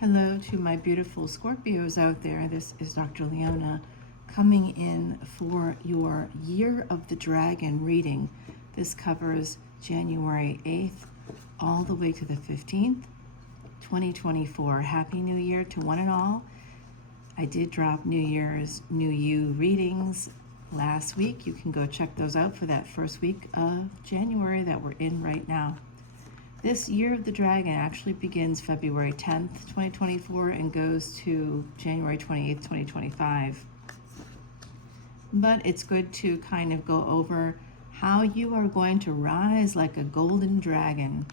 Hello to my beautiful Scorpios out there. This is Dr. Leona coming in for your Year of the Dragon reading. This covers January 8th all the way to the 15th, 2024. Happy New Year to one and all. I did drop New Year's New You readings last week. You can go check those out for that first week of January that we're in right now. This Year of the Dragon actually begins February 10th, 2024 and goes to January 28th, 2025. But it's good to kind of go over how you are going to rise like a golden dragon.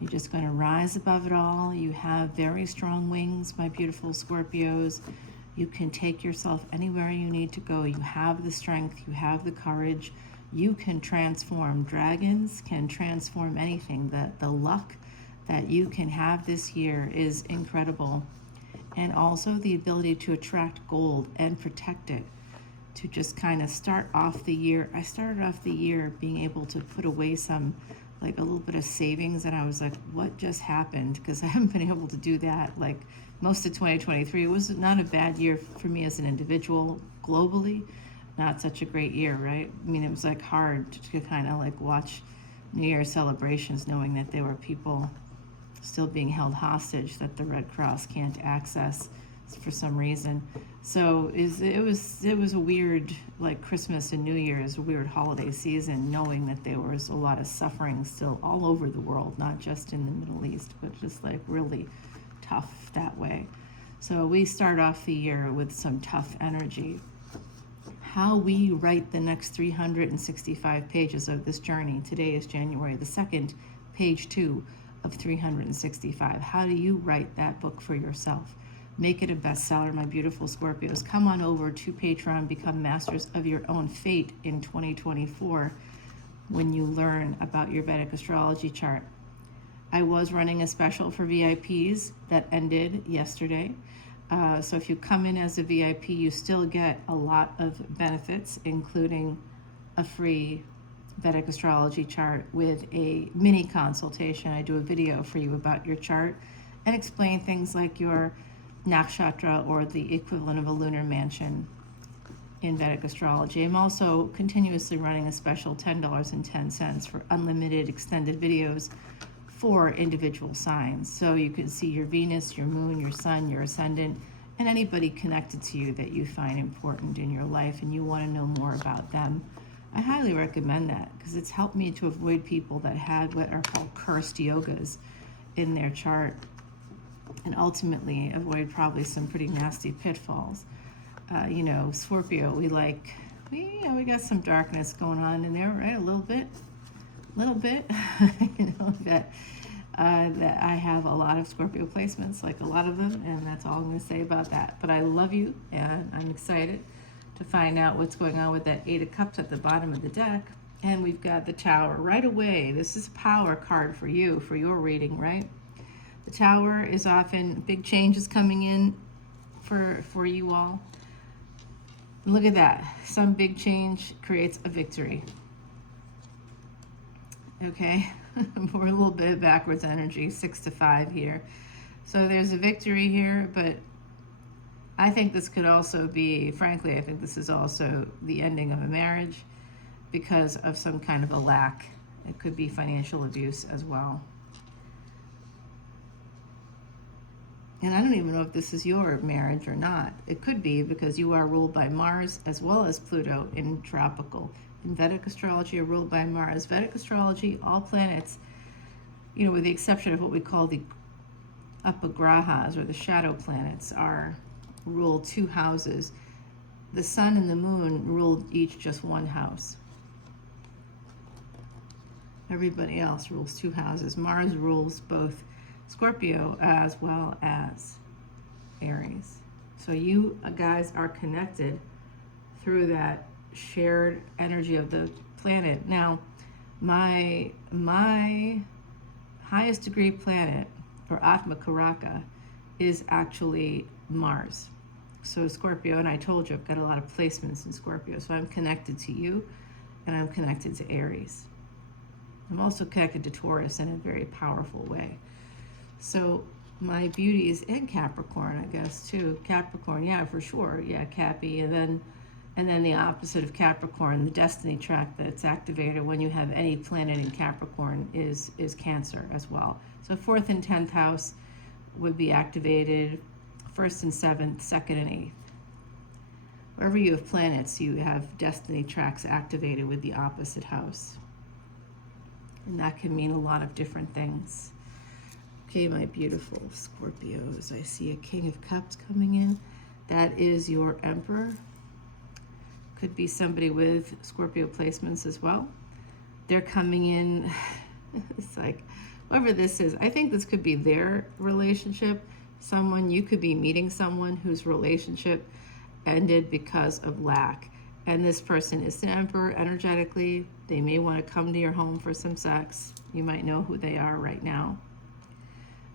You're just going to rise above it all. You have very strong wings, my beautiful Scorpios. You can take yourself anywhere you need to go. You have the strength, you have the courage. You can transform. Dragons can transform anything. The luck that you can have this year is incredible. And also the ability to attract gold and protect it. To just kind of start off the year. I started off the year being able to put away some, like a little bit of savings, and I was like, what just happened? Because I haven't been able to do that. Like most of 2023, it was not a bad year for me as an individual globally. Not such a great year, right? I mean, it was like hard to kind of like watch New Year's celebrations knowing that there were people still being held hostage that the Red Cross can't access for some reason. So it was a weird, like Christmas and New Year's, weird holiday season, knowing that there was a lot of suffering still all over the world, not just in the Middle East, but just like really tough that way. So we start off the year with some tough energy. How we write the next 365 pages of this journey. Today is January the 2nd, page 2 of 365. How do you write that book for yourself? Make it a bestseller, my beautiful Scorpios. Come on over to Patreon, become masters of your own fate in 2024 when you learn about your Vedic astrology chart. I was running a special for VIPs that ended yesterday. So if you come in as a VIP, you still get a lot of benefits, including a free Vedic astrology chart with a mini consultation. I do a video for you about your chart and explain things like your nakshatra or the equivalent of a lunar mansion in Vedic astrology. I'm also continuously running a special $10.10 for unlimited extended videos for individual signs. So you can see your Venus, your moon, your sun, your ascendant, and anybody connected to you that you find important in your life and you want to know more about them. I highly recommend that because it's helped me to avoid people that had what are called cursed yogas in their chart and ultimately avoid probably some pretty nasty pitfalls. Scorpio, we got some darkness going on in there, right? A little bit. That I have a lot of Scorpio placements, like a lot of them, and that's all I'm going to say about that. But I love you, and I'm excited to find out what's going on with that Eight of Cups at the bottom of the deck. And we've got the Tower right away. This is a power card for you, for your reading, right? The Tower is often big changes coming in for you all. Look at that. Some big change creates a victory. Okay, we're a little bit of backwards energy, 6 to 5 here. So there's a victory here, but I think this could also be, frankly, I think this is also the ending of a marriage because of some kind of a lack. It could be financial abuse as well. And I don't even know if this is your marriage or not. It could be because you are ruled by Mars as well as Pluto in tropical. In Vedic astrology are ruled by Mars. Vedic astrology, all planets, with the exception of what we call the upagrahas or the shadow planets, rule 2 houses. The sun and the moon rule each just 1 house. Everybody else rules 2 houses. Mars rules both Scorpio as well as Aries. So you guys are connected through that shared energy of the planet. Now, my highest degree planet, or Atma Karaka, is actually Mars. So Scorpio, and I told you I've got a lot of placements in Scorpio, so I'm connected to you, and I'm connected to Aries. I'm also connected to Taurus in a very powerful way. So my beauty is in Capricorn, I guess, too. Capricorn, yeah, for sure. Yeah, Cappy. And then the opposite of Capricorn, the destiny track that's activated when you have any planet in Capricorn is Cancer as well. So 4th and 10th house would be activated, 1st and 7th, 2nd and 8th. Wherever you have planets, you have destiny tracks activated with the opposite house. And that can mean a lot of different things. Okay, my beautiful Scorpios, I see a King of Cups coming in. That is your Emperor. Could be somebody with Scorpio placements as well. They're coming in, it's like, whoever this is, I think this could be their relationship. You could be meeting someone whose relationship ended because of lack. And this person is an Emperor energetically. They may want to come to your home for some sex. You might know who they are right now.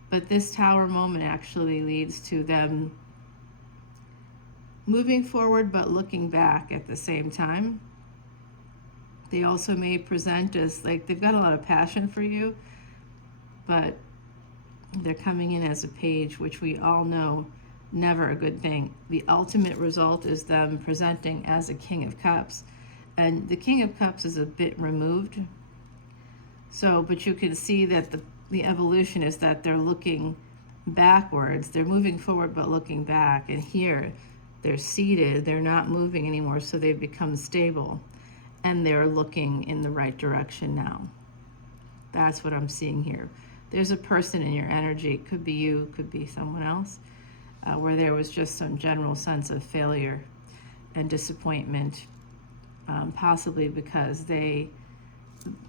But this Tower moment actually leads to them moving forward but looking back at the same time. They also may present as like they've got a lot of passion for you, but they're coming in as a page, which we all know, never a good thing. The ultimate result is them presenting as a King of Cups. And the King of Cups is a bit removed. So, but you can see that the evolution is that they're looking backwards. They're moving forward but looking back. And here, they're seated. They're not moving anymore, so they've become stable. And they're looking in the right direction now. That's what I'm seeing here. There's a person in your energy. It could be you, could be someone else, where there was just some general sense of failure and disappointment, possibly because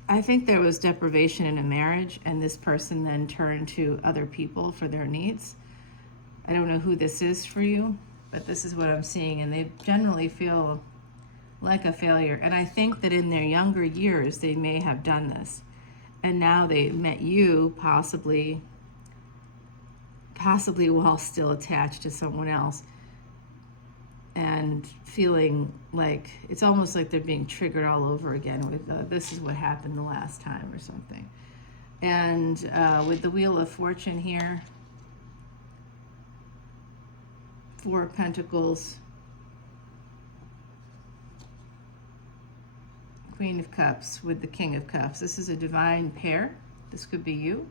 I think there was deprivation in a marriage, and this person then turned to other people for their needs. I don't know who this is for you, but this is what I'm seeing, and they generally feel like a failure. And I think that in their younger years, they may have done this. And now they met you, possibly while still attached to someone else, and feeling like it's almost like they're being triggered all over again with this is what happened the last time or something. And with the Wheel of Fortune here, 4 of Pentacles, Queen of Cups with the King of Cups. This is a divine pair. This could be you.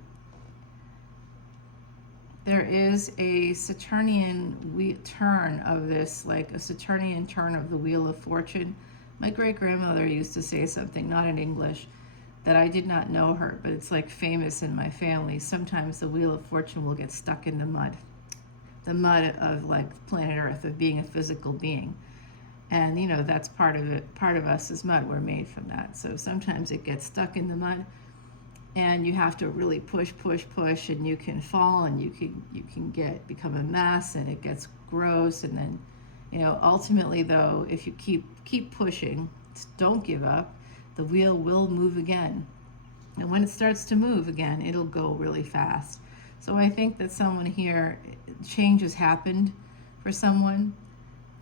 There is a Saturnian turn of this, like a Saturnian turn of the Wheel of Fortune. My great-grandmother used to say something, not in English, that I did not know her, but it's like famous in my family. Sometimes the Wheel of Fortune will get stuck in the mud of like planet Earth, of being a physical being. And you know, that's part of it. Part of us is mud. We're made from that. So sometimes it gets stuck in the mud, and you have to really push, and you can fall, and you can become a mess, and it gets gross. And then, you know, ultimately though, if you keep pushing, don't give up, the wheel will move again. And when it starts to move again, it'll go really fast. So I think that someone here, change has happened for someone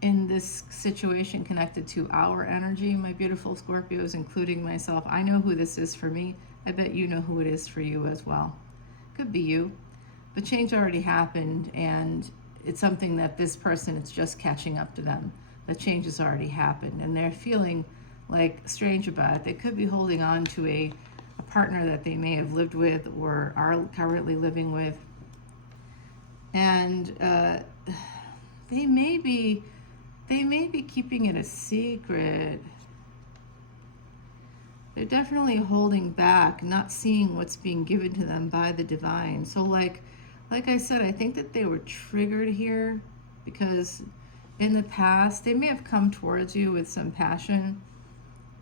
in this situation connected to our energy, my beautiful Scorpios, including myself. I know who this is for me. I bet you know who it is for you as well. Could be you. But change already happened, and it's something that this person, it's just catching up to them. The change has already happened, and they're feeling like strange about it. They could be holding on to a partner that they may have lived with or are currently living with. And they may be keeping it a secret. They're definitely holding back, not seeing what's being given to them by the divine. So like I said, I think that they were triggered here because in the past, they may have come towards you with some passion.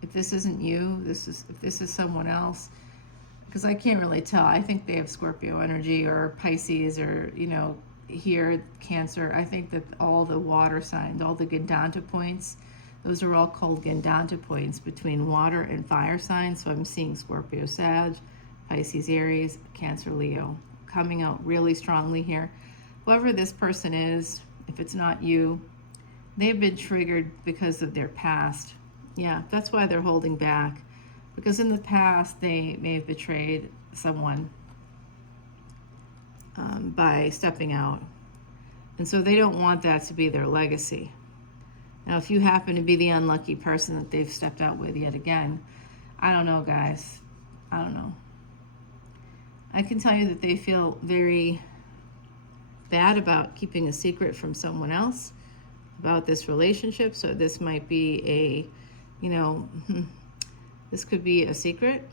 If this isn't you, if this is someone else, because I can't really tell. I think they have Scorpio energy or Pisces or, you know, here, Cancer. I think that all the water signs, all the Gandanta points, those are all called Gandanta points between water and fire signs. So I'm seeing Scorpio, Sag, Pisces, Aries, Cancer, Leo coming out really strongly here. Whoever this person is, if it's not you, they've been triggered because of their past. Yeah, that's why they're holding back. Because in the past, they may have betrayed someone. by stepping out. And so they don't want that to be their legacy. Now, if you happen to be the unlucky person that they've stepped out with yet again, I don't know, guys. I don't know. I can tell you that they feel very bad about keeping a secret from someone else about this relationship. So this might be a, this could be a secret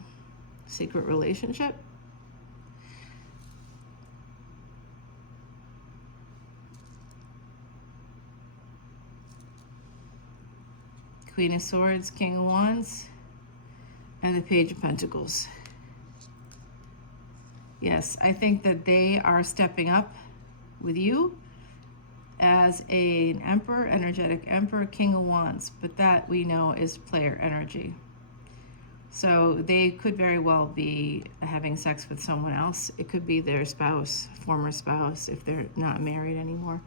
relationship. Queen of Swords, King of Wands, and the Page of Pentacles. Yes, I think that they are stepping up with you as an emperor, energetic emperor, King of Wands, but that we know is player energy. So they could very well be having sex with someone else. It could be their spouse, former spouse, if they're not married anymore.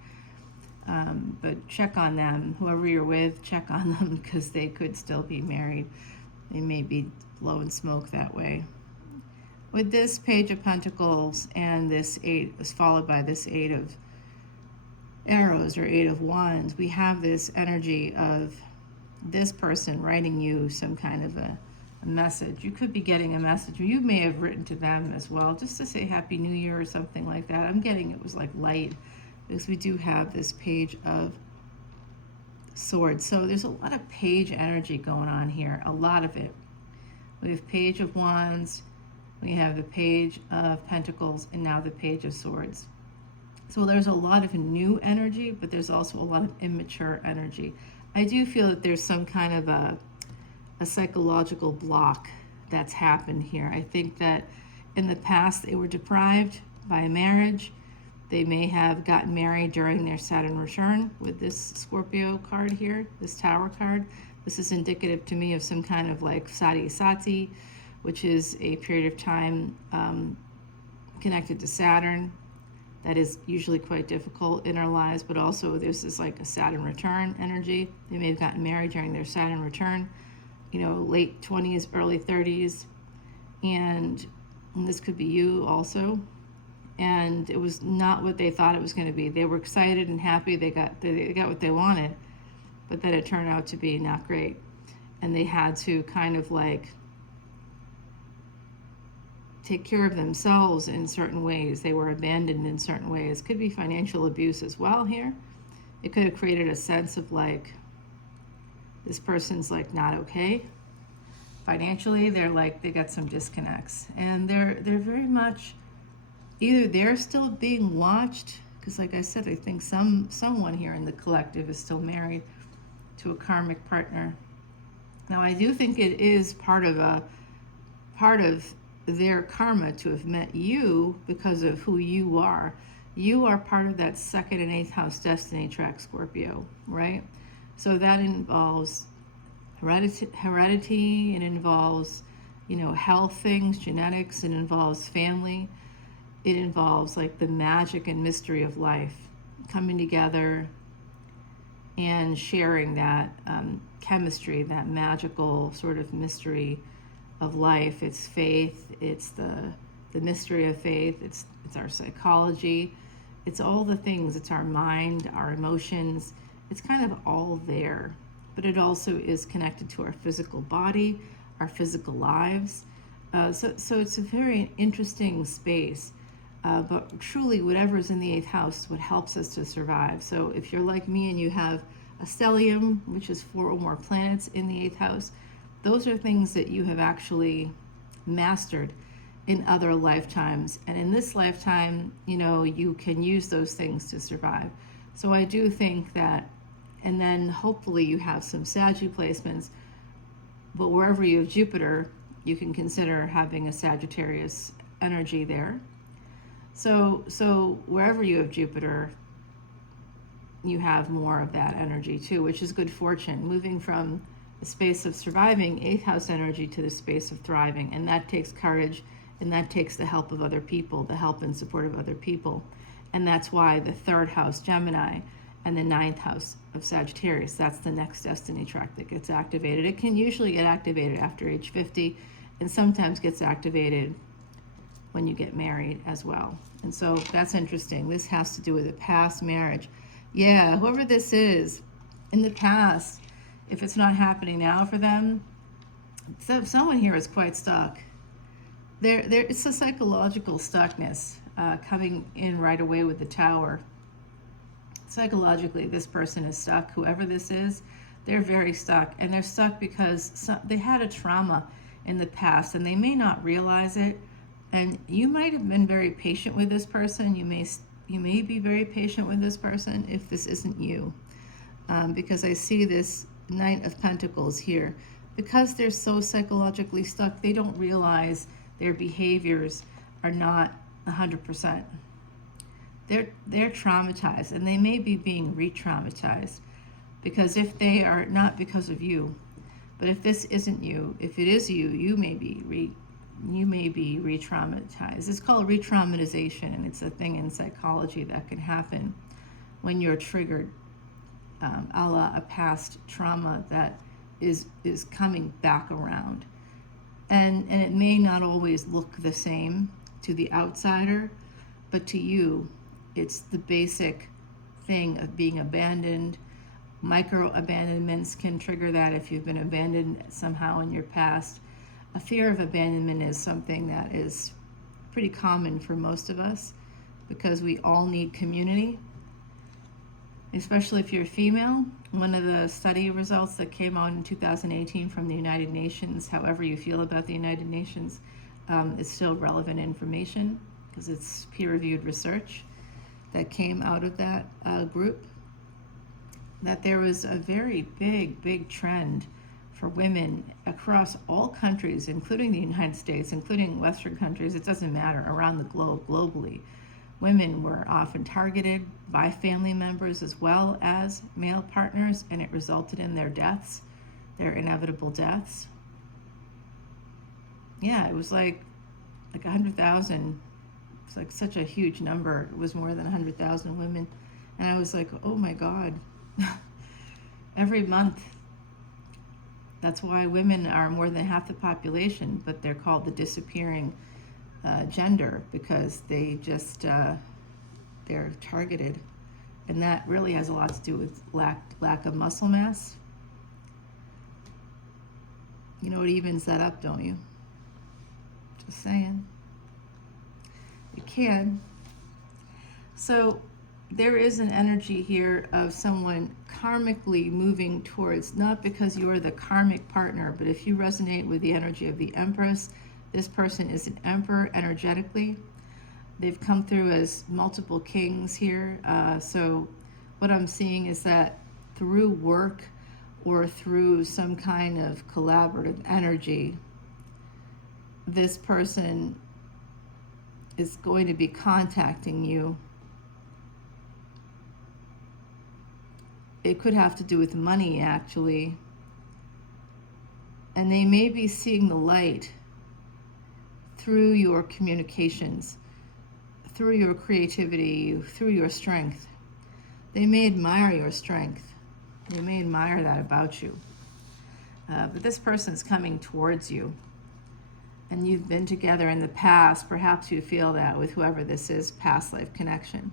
But check on them. Whoever you're with, check on them, because they could still be married. They may be blowing smoke that way. With this Page of Pentacles and this 8 is followed by this 8 of Arrows or 8 of Wands, we have this energy of this person writing you some kind of a message. You could be getting a message. You may have written to them as well, just to say Happy New Year or something like that. I'm getting it was like light, because we do have this Page of Swords. So there's a lot of page energy going on here, a lot of it. We have Page of Wands, we have the Page of Pentacles, and now the Page of Swords. So there's a lot of new energy, but there's also a lot of immature energy. I do feel that there's some kind of a psychological block that's happened here. I think that in the past they were deprived by marriage. They may have gotten married during their Saturn return with this Scorpio card here, this Tower card. This is indicative to me of some kind of like sati sati, which is a period of time connected to Saturn that is usually quite difficult in our lives, but also this is like a Saturn return energy. They may have gotten married during their Saturn return, late 20s, early 30s, and this could be you also. And it was not what they thought it was going to be. They were excited and happy they got what they wanted, but then it turned out to be not great. And they had to kind of like take care of themselves in certain ways. They were abandoned in certain ways. Could be financial abuse as well here. It could have created a sense of like, this person's like not okay. Financially, they got some disconnects. And they're very much, either they're still being watched, because like I said, I think someone here in the collective is still married to a karmic partner. Now, I do think it is part of their karma to have met you because of who you are. You are part of that 2nd and 8th house destiny track, Scorpio, right? So that involves heredity, it involves, health things, genetics, it involves family. It involves like the magic and mystery of life coming together and sharing that chemistry, that magical sort of mystery of life. It's faith, it's the mystery of faith, it's our psychology, it's all the things, it's our mind, our emotions, it's kind of all there. But it also is connected to our physical body, our physical lives. So it's a very interesting space. But truly, whatever is in the 8th house is what helps us to survive. So if you're like me and you have a stellium, which is 4 or more planets in the 8th house, those are things that you have actually mastered in other lifetimes. And in this lifetime, you can use those things to survive. So I do think that, and then hopefully you have some Saggy placements, but wherever you have Jupiter, you can consider having a Sagittarius energy there. So wherever you have Jupiter, you have more of that energy too, which is good fortune, moving from the space of surviving, 8th house energy, to the space of thriving. And that takes courage, and that takes the help of other people, the help and support of other people. And that's why the 3rd house, Gemini, and the 9th house of Sagittarius, that's the next destiny track that gets activated. It can usually get activated after age 50, and sometimes gets activated when you get married as well. And so that's interesting. This has to do with a past marriage. Yeah, whoever this is, in the past, if it's not happening now for them, someone here is quite stuck. It's a psychological stuckness coming in right away with the Tower. Psychologically, this person is stuck. Whoever this is, they're very stuck. And they're stuck because they had a trauma in the past, and they may not realize it. And you might have been very patient with this person. You may be very patient with this person if this isn't you. Because I see this Knight of Pentacles here. Because they're so psychologically stuck, they don't realize their behaviors are not 100%. They're traumatized, and they may be being re-traumatized. Because if they are not because of you, but if this isn't you, if it is you, you may be re-traumatized. It's called re-traumatization, and it's a thing in psychology that can happen when you're triggered, a la a past trauma that is coming back around. And it may not always look the same to the outsider, but to you, it's the basic thing of being abandoned. Micro abandonments can trigger that if you've been abandoned somehow in your past. A fear of abandonment is something that is pretty common for most of us because we all need community, especially if you're female. One of the study results that came out in 2018 from the United Nations, however you feel about the United Nations, is still relevant information because it's peer-reviewed research that came out of that group, that there was a very big trend for women across all countries, including the United States, including Western countries, it doesn't matter, around the globe, globally. Women were often targeted by family members as well as male partners, and it resulted in their deaths, their inevitable deaths. Yeah, it was like 100,000. It's like such a huge number. It was more than 100,000 women. And I was like, oh my God. Every month. That's why women are more than half the population, but they're called the disappearing gender because they just, they're targeted. And that really has a lot to do with lack of muscle mass. You know, it evens that up, don't you? Just saying. You can. So there is an energy here of someone karmically moving towards, not because you're the karmic partner, but if you resonate with the energy of the Empress, this person is an emperor energetically. They've come through as multiple kings here. So what I'm seeing is that through work or through some kind of collaborative energy, this person is going to be contacting you. It could have to do with money, actually. And they may be seeing the light through your communications, through your creativity, through your strength. They may admire your strength. They may admire that about you. But this person's coming towards you. And you've been together in the past. Perhaps you feel that with whoever this is, past life connection.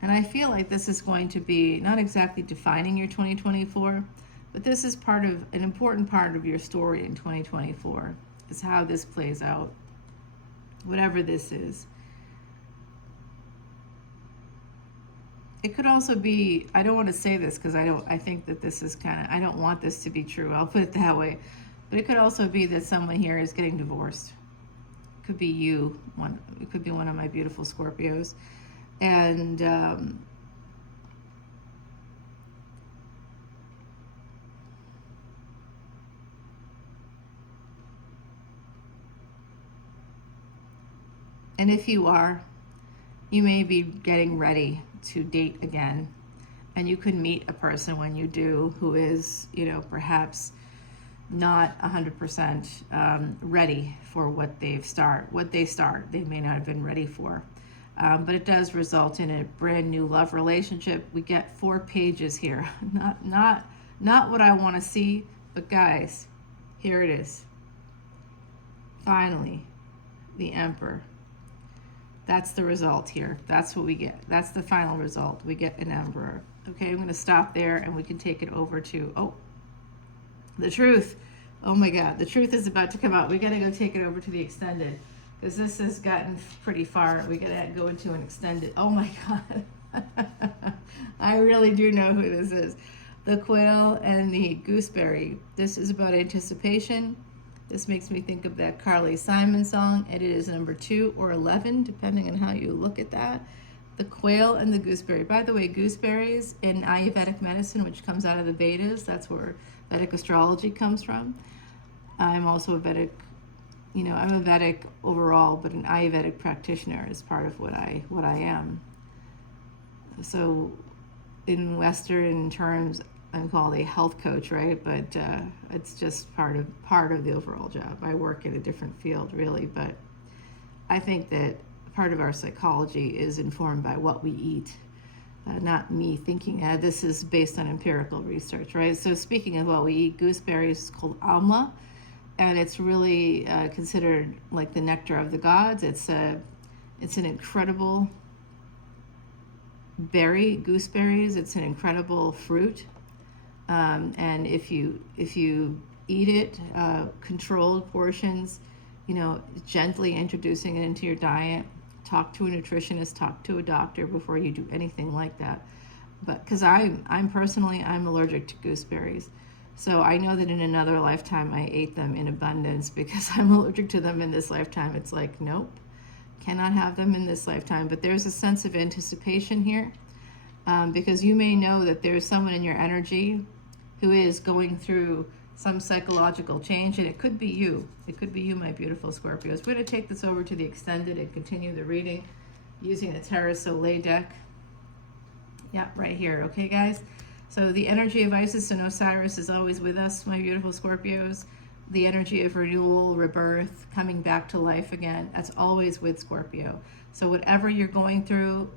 And I feel like this is going to be not exactly defining your 2024, but this is part of an important part of your story in 2024, is how this plays out, whatever this is. It could also be, I don't want to say this because I think that this is I don't want this to be true. I'll put it that way. But it could also be that someone here is getting divorced. It could be you. It could be one of my beautiful Scorpios. And if you are, you may be getting ready to date again. And you could meet a person when you do who is, perhaps not 100% ready for what they start. They may not have been ready for. But it does result in a brand new love relationship. We get 4 pages here. Not what I want to see, but guys, here it is. Finally, the Emperor. That's the result here. That's what we get. That's the final result. We get an Emperor. Okay, I'm going to stop there and we can take it over to, oh, the truth. Oh my God, the truth is about to come out. We got to go take it over to the extended because this has gotten pretty far. We got to go into an extended. Oh my God. I really do know who this is. The quail and the gooseberry. This is about anticipation. This makes me think of that Carly Simon song. It is number 2 or 11, depending on how you look at that. The quail and the gooseberry. By the way, gooseberries in Ayurvedic medicine, which comes out of the Vedas, that's where Vedic astrology comes from. I'm also a Vedic, I'm a Vedic overall, but an Ayurvedic practitioner is part of what I am. So in Western terms, I'm called a health coach, right? But it's just part of the overall job. I work in a different field, really, but I think that part of our psychology is informed by what we eat, not me thinking this is based on empirical research, right? So speaking of what we eat, gooseberries is called amla, and it's really considered like the nectar of the gods. It's an incredible berry, gooseberries. It's an incredible fruit. And if you eat it, controlled portions, gently introducing it into your diet, talk to a nutritionist, talk to a doctor before you do anything like that. But because I'm allergic to gooseberries. So I know that in another lifetime I ate them in abundance because I'm allergic to them in this lifetime. It's like, nope, cannot have them in this lifetime. But there's a sense of anticipation here because you may know that there's someone in your energy who is going through some psychological change, and it could be you. It could be you, my beautiful Scorpios. We're going to take this over to the extended and continue the reading using the Terra Soleil deck. Yeah, right here. Okay, guys? So the energy of Isis and Osiris is always with us, my beautiful Scorpios. The energy of renewal, rebirth, coming back to life again, that's always with Scorpio. So whatever you're going through,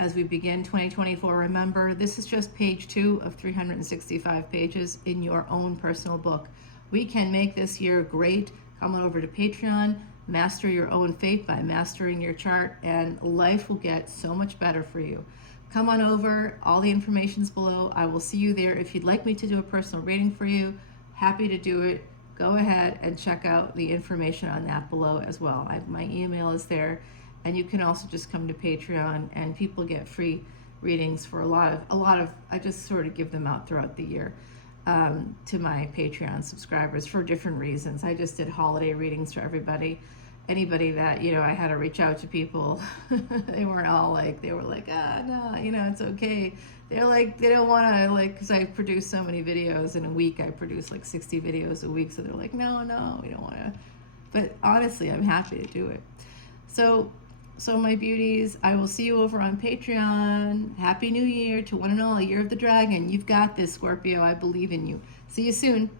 as we begin 2024, remember, this is just page 2 of 365 pages in your own personal book. We can make this year great. Come on over to Patreon, master your own fate by mastering your chart, and life will get so much better for you. Come on over. All the information's below. I will see you there. If you'd like me to do a personal reading for you, happy to do it. Go ahead and check out the information on that below as well. My email is there. And you can also just come to Patreon, and people get free readings for a lot of. I just sort of give them out throughout the year to my Patreon subscribers for different reasons. I just did holiday readings for everybody. Anybody that I had to reach out to people, they weren't all like, they were like, no, it's okay. They're like, they don't want to, like, because I produce so many videos in a week. I produce like 60 videos a week, so they're like, no, we don't want to. But honestly, I'm happy to do it. So my beauties, I will see you over on Patreon. Happy New Year to one and all, Year of the Dragon. You've got this, Scorpio. I believe in you. See you soon.